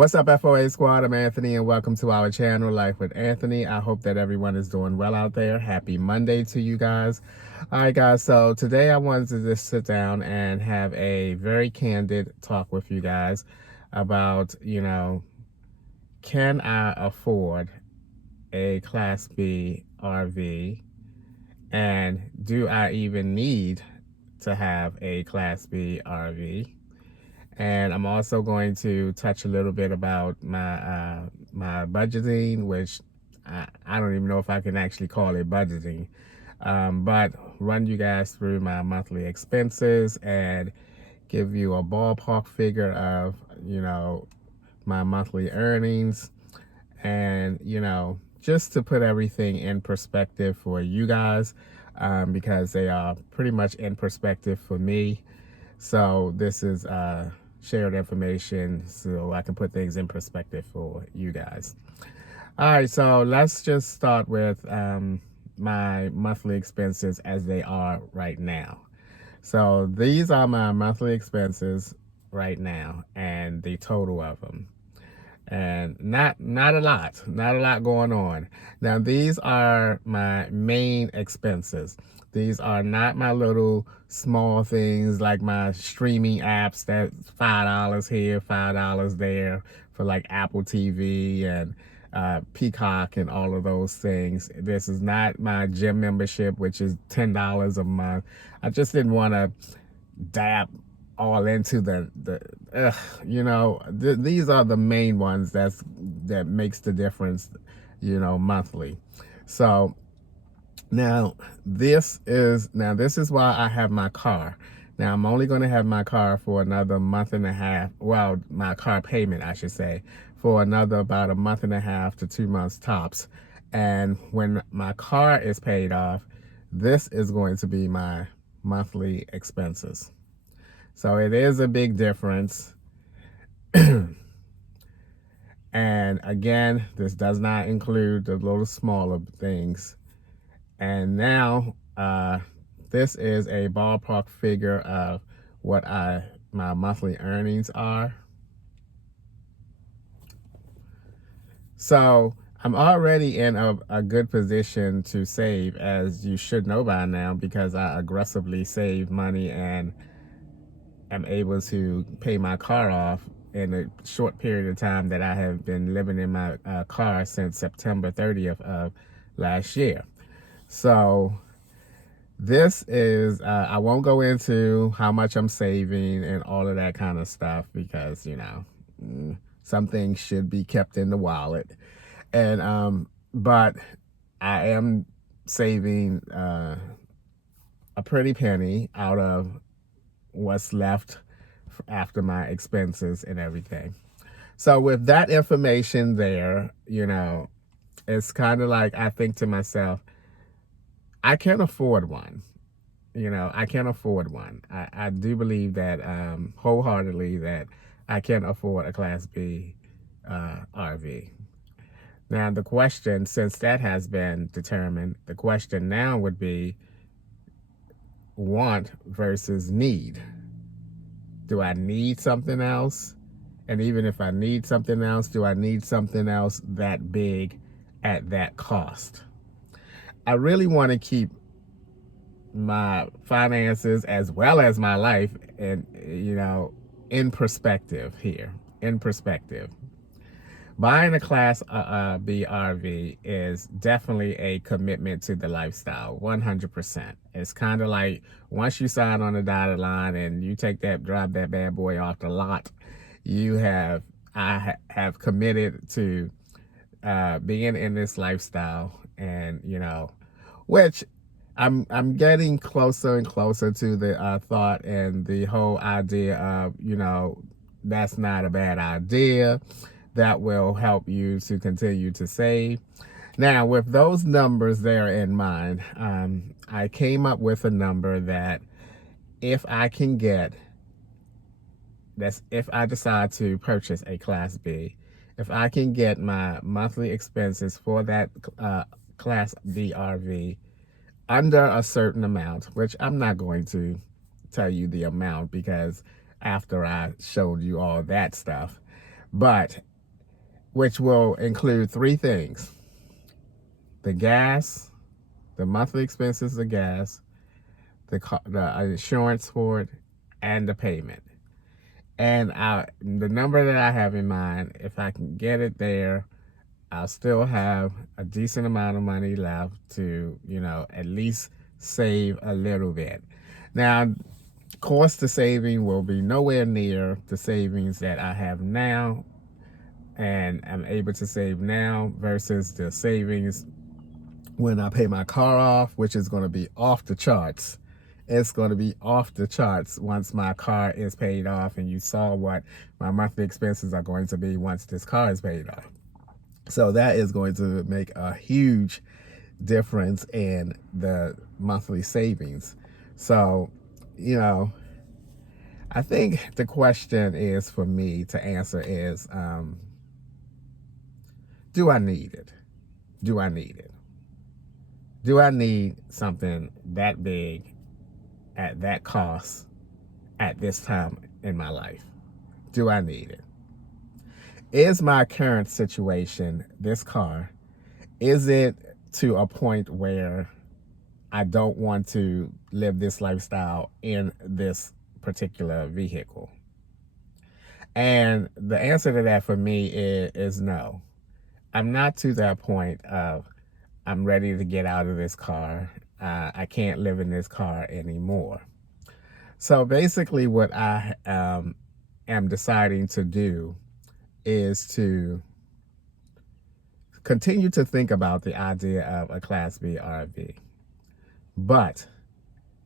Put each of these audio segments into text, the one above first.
What's up, FOA Squad? I'm Anthony, and welcome to our channel, Life with Anthony. I hope that everyone is doing well out there. Happy Monday to you guys. All right, guys, so today I wanted to just sit down and have a very candid talk with you guys about, can I afford a Class B RV? And do I even need to have a Class B RV? And I'm also going to touch a little bit about my budgeting, which I don't even know if I can actually call it budgeting, but run you guys through my monthly expenses and give you a ballpark figure of, my monthly earnings, and, just to put everything in perspective for you guys, because they are pretty much in perspective for me. So this is shared information so I can put things in perspective for you guys. All right, so let's just start with my monthly expenses as they are right now. So these are my monthly expenses right now and the total of them. And not a lot going on. Now these are my main expenses. These are not my little small things like my streaming apps that's $5 here, $5 there for like Apple TV and Peacock and all of those things. This is not my gym membership, which is $10 a month. I just didn't want to dab all into these are the main ones that makes the difference, monthly. So now this is why I have my car. Now I'm only going to have my car for another month and a half. Well, my car payment, I should say, for another about a month and a half to 2 months tops. And when my car is paid off, this is going to be my monthly expenses. So it is a big difference. And again, this does not include the little smaller things. And now this is a ballpark figure of what my monthly earnings are. So I'm already in a good position to save, as you should know by now, because I aggressively save money and am able to pay my car off in a short period of time that I have been living in my car since September 30th of last year. So this is, I won't go into how much I'm saving and all of that kind of stuff because, some things should be kept in the wallet. And, but I am saving a pretty penny out of what's left after my expenses and everything. So with that information there, it's kind of like I think to myself, I can afford one. I can afford one. I do believe that wholeheartedly that I can afford a Class B RV. Now the question, since that has been determined, the question now would be want versus need. Do I need something else? And even if I need something else, do I need something else that big at that cost? I really want to keep my finances as well as my life and in perspective here. In perspective. Buying a Class B RV is definitely a commitment to the lifestyle, 100%. It's kind of like once you sign on the dotted line and you drive that bad boy off the lot, I have committed to being in this lifestyle, and which I'm getting closer and closer to the thought and the whole idea of that's not a bad idea. That will help you to continue to save. Now, with those numbers there in mind, I came up with a number that if I decide to purchase a Class B, if I can get my monthly expenses for that Class B RV under a certain amount, which I'm not going to tell you the amount because after I showed you all that stuff, but which will include three things: the gas, the monthly expenses of gas, the insurance for it, and the payment. And the number that I have in mind, if I can get it there, I'll still have a decent amount of money left to, at least save a little bit. Now, of course, the saving will be nowhere near the savings that I have now and I'm able to save now versus the savings when I pay my car off, which is going to be off the charts. It's going to be off the charts once my car is paid off, and you saw what my monthly expenses are going to be once this car is paid off. So that is going to make a huge difference in the monthly savings. So, I think the question is for me to answer is, do I need it? Do I need it? Do I need something that big at that cost at this time in my life? Do I need it? Is my current situation, this car, is it to a point where I don't want to live this lifestyle in this particular vehicle? And the answer to that for me is no. I'm not to that point of I'm ready to get out of this car. I can't live in this car anymore. So basically what I am deciding to do is to continue to think about the idea of a Class B RV. But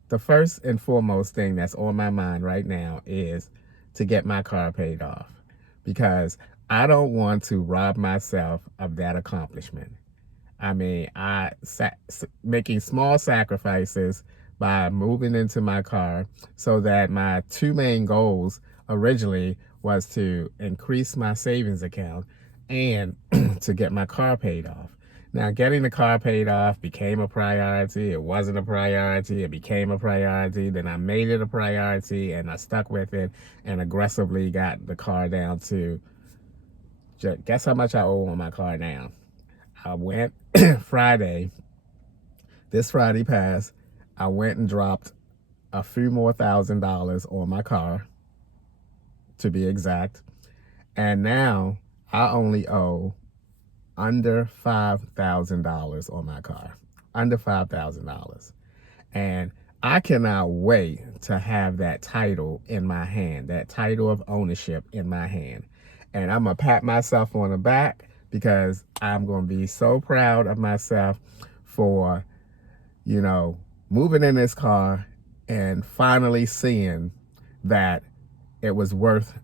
the first and foremost thing that's on my mind right now is to get my car paid off, because I don't want to rob myself of that accomplishment. I mean, making small sacrifices by moving into my car so that my two main goals originally was to increase my savings account and to get my car paid off. Now, getting the car paid off became a priority. It wasn't a priority. It became a priority. Then I made it a priority, and I stuck with it and aggressively got the car down to, guess how much I owe on my car now? I went Friday, this Friday passed, I went and dropped a few more $1,000s on my car, to be exact. And now I only owe under $5,000 on my car, under $5,000. And I cannot wait to have that title in my hand, that title of ownership in my hand. And I'm going to pat myself on the back because I'm going to be so proud of myself for, moving in this car and finally seeing that it was worth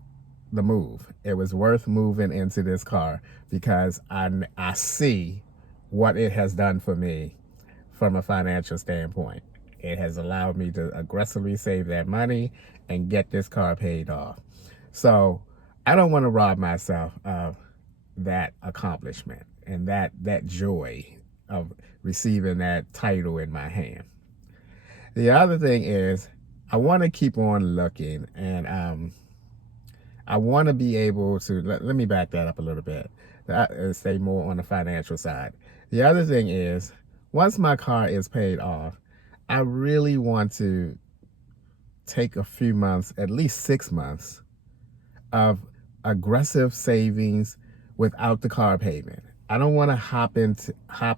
the move. It was worth moving into this car because I see what it has done for me from a financial standpoint. It has allowed me to aggressively save that money and get this car paid off. So I don't want to rob myself of that accomplishment and that joy of receiving that title in my hand. The other thing is I want to keep on looking, and I want to be able to, let me back that up a little bit, stay more on the financial side. The other thing is, once my car is paid off, I really want to take a few months, at least 6 months, of aggressive savings without the car payment. I don't want to hop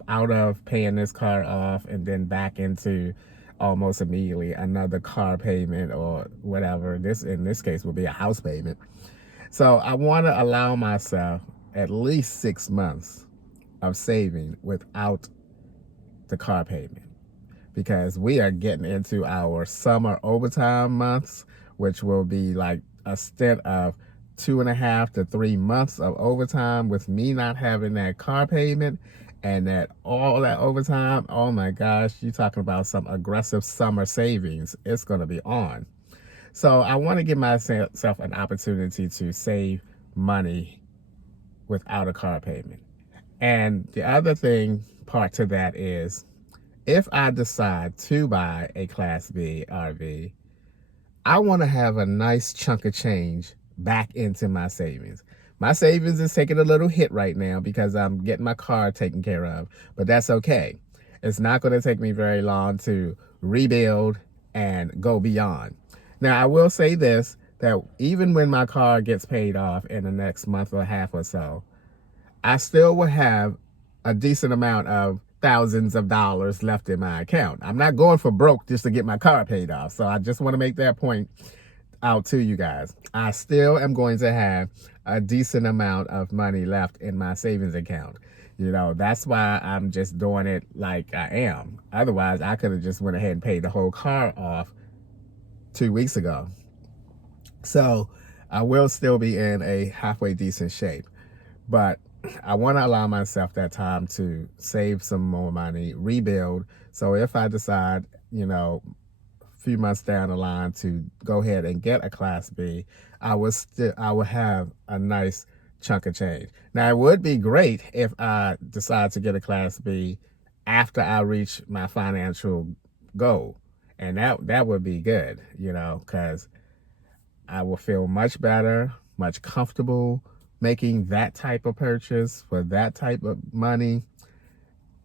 out of paying this car off and then back into almost immediately another car payment or whatever. In this case will be a house payment. So I want to allow myself at least 6 months of saving without the car payment, because we are getting into our summer overtime months, which will be like a stint of 2.5 to 3 months of overtime with me not having that car payment, and all that overtime. Oh my gosh, you're talking about some aggressive summer savings. It's going to be on. So I want to give myself an opportunity to save money without a car payment. And the other part to that is, if I decide to buy a Class B RV, I want to have a nice chunk of change back into my savings. My savings is taking a little hit right now because I'm getting my car taken care of, but that's okay. It's not going to take me very long to rebuild and go beyond. Now, I will say this, that even when my car gets paid off in the next month or a half or so, I still will have a decent amount of thousands of dollars left in my account. I'm not going for broke just to get my car paid off. So I just want to make that point out to you guys. I still am going to have a decent amount of money left in my savings account. You know, that's why I'm just doing it like I am. Otherwise, I could have just went ahead and paid the whole car off 2 weeks ago. So I will still be in a halfway decent shape. But I want to allow myself that time to save some more money, rebuild. So if I decide, you know, a few months down the line to go ahead and get a Class B, I will have a nice chunk of change. Now, it would be great if I decide to get a Class B after I reach my financial goal. And that would be good, you know, because I will feel much better, much comfortable making that type of purchase for that type of money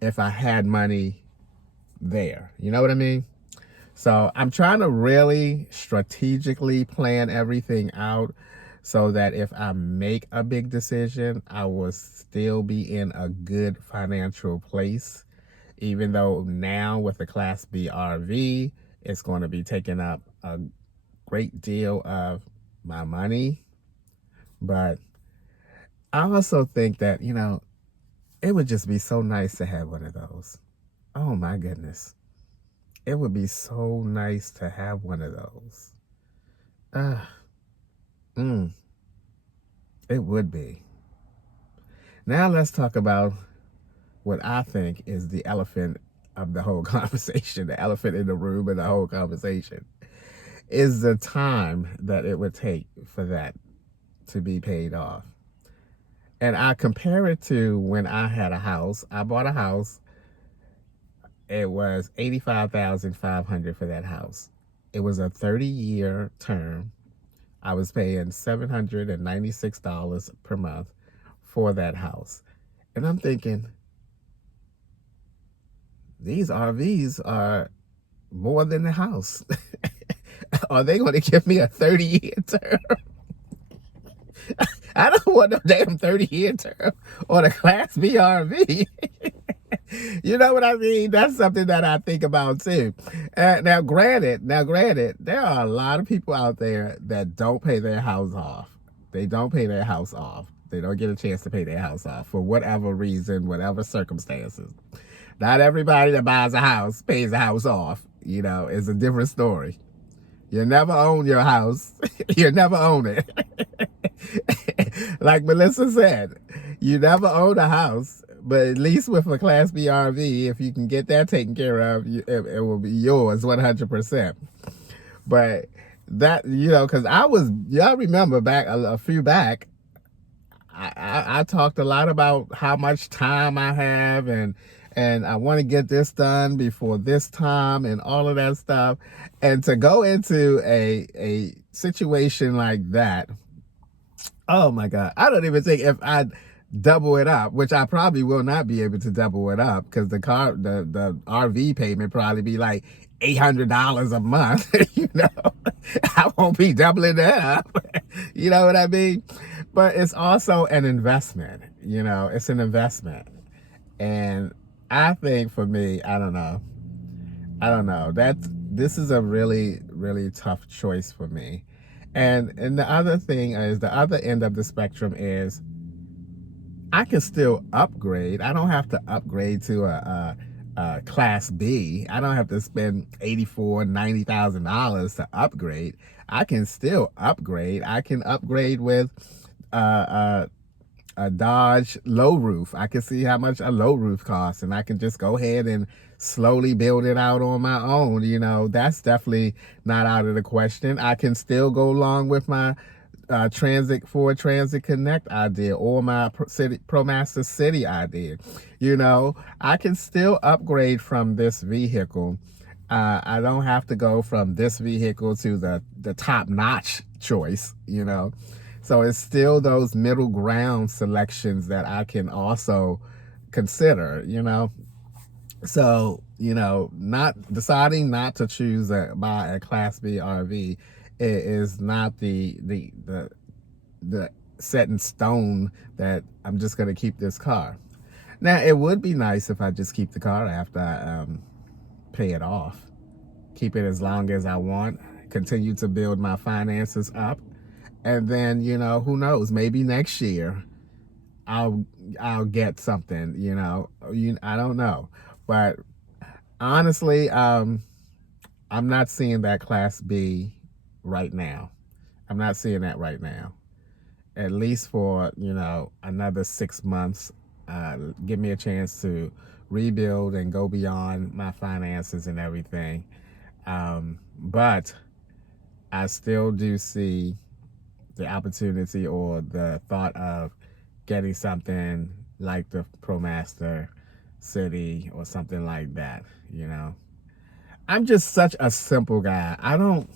if I had money there. You know what I mean? So I'm trying to really strategically plan everything out so that if I make a big decision, I will still be in a good financial place. Even though now with the Class B RV, it's going to be taking up a great deal of my money. But I also think that, you know, it would just be so nice to have one of those. Oh my goodness. It would be so nice to have one of those. It would be. Now let's talk about what I think is the elephant of the whole conversation, the elephant in the room of the whole conversation, is the time that it would take for that to be paid off. And I compare it to when I had a house. I bought a house. It was $85,500 for that house. It was a 30-year term. I was paying $796 per month for that house. And I'm thinking, these RVs are more than the house. Are they going to give me a 30-year term? I don't want no damn 30-year term on a Class B RV. You know what I mean? That's something that I think about too. Now, granted, there are a lot of people out there that don't pay their house off. They don't pay their house off. They don't get a chance to pay their house off for whatever reason, whatever circumstances. Not everybody that buys a house pays the house off. You know, it's a different story. You never own your house. You never own it. Like Melissa said, you never own a house, but at least with a Class B RV, if you can get that taken care of, it will be yours 100%. But that, you know, because y'all remember back, a few back, I talked a lot about how much time I have and I want to get this done before this time and all of that stuff. And to go into a situation like that, oh my God, I don't even think if I double it up, which I probably will not be able to double it up because the RV payment probably be like $800 a month. You know, I won't be doubling that up. You know what I mean? But it's also an investment. You know, it's an investment. And I think for me, I don't know. This is a really, really tough choice for me. And the other thing is, the other end of the spectrum is I can still upgrade. I don't have to upgrade to a Class B. I don't have to spend $80,000, $90,000 to upgrade. I can still upgrade. I can upgrade with a Dodge low roof. I can see how much a low roof costs, and I can just go ahead and slowly build it out on my own. You know, that's definitely not out of the question. I can still go along with my Ford Transit Connect idea or my ProMaster City idea. You know, I can still upgrade from this vehicle. I don't have to go from this vehicle to the top-notch choice, you know. So it's still those middle ground selections that I can also consider, you know. So, you know, not deciding not to choose buy a Class B RV is not the set in stone that I'm just going to keep this car. Now, it would be nice if I just keep the car after I pay it off, keep it as long as I want, continue to build my finances up, and then, you know, who knows, maybe next year I'll I'll get something, you know. I don't know. But honestly, I'm not seeing that Class B right now. I'm not seeing that right now. At least for, you know, another 6 months. Give me a chance to rebuild and go beyond my finances and everything. But I still do see the opportunity or the thought of getting something like the ProMaster City or something like that, you know. I'm just such a simple guy. I don't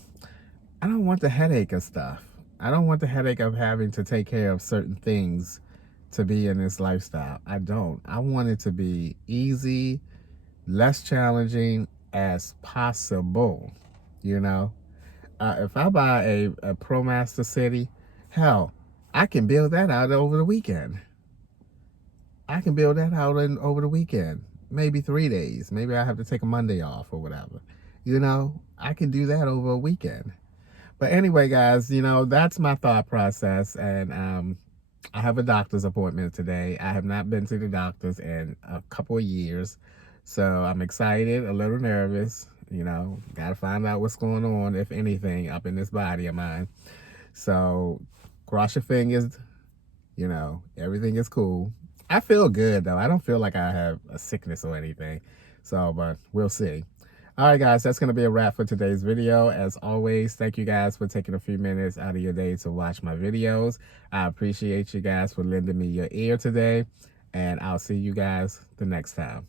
want the headache of stuff. I don't want the headache of having to take care of certain things to be in this lifestyle. I don't. I want it to be easy, less challenging as possible, you know. If I buy a ProMaster City, hell, I can build that out over the weekend. I can build that out over the weekend. Maybe 3 days. Maybe I have to take a Monday off or whatever. You know, I can do that over a weekend. But anyway, guys, you know, that's my thought process. And I have a doctor's appointment today. I have not been to the doctor's in a couple of years. So I'm excited, a little nervous. You know, got to find out what's going on, if anything, up in this body of mine. So cross your fingers, you know, everything is cool. I feel good, though. I don't feel like I have a sickness or anything. So, but we'll see. All right, guys, that's going to be a wrap for today's video. As always, thank you guys for taking a few minutes out of your day to watch my videos. I appreciate you guys for lending me your ear today, and I'll see you guys the next time.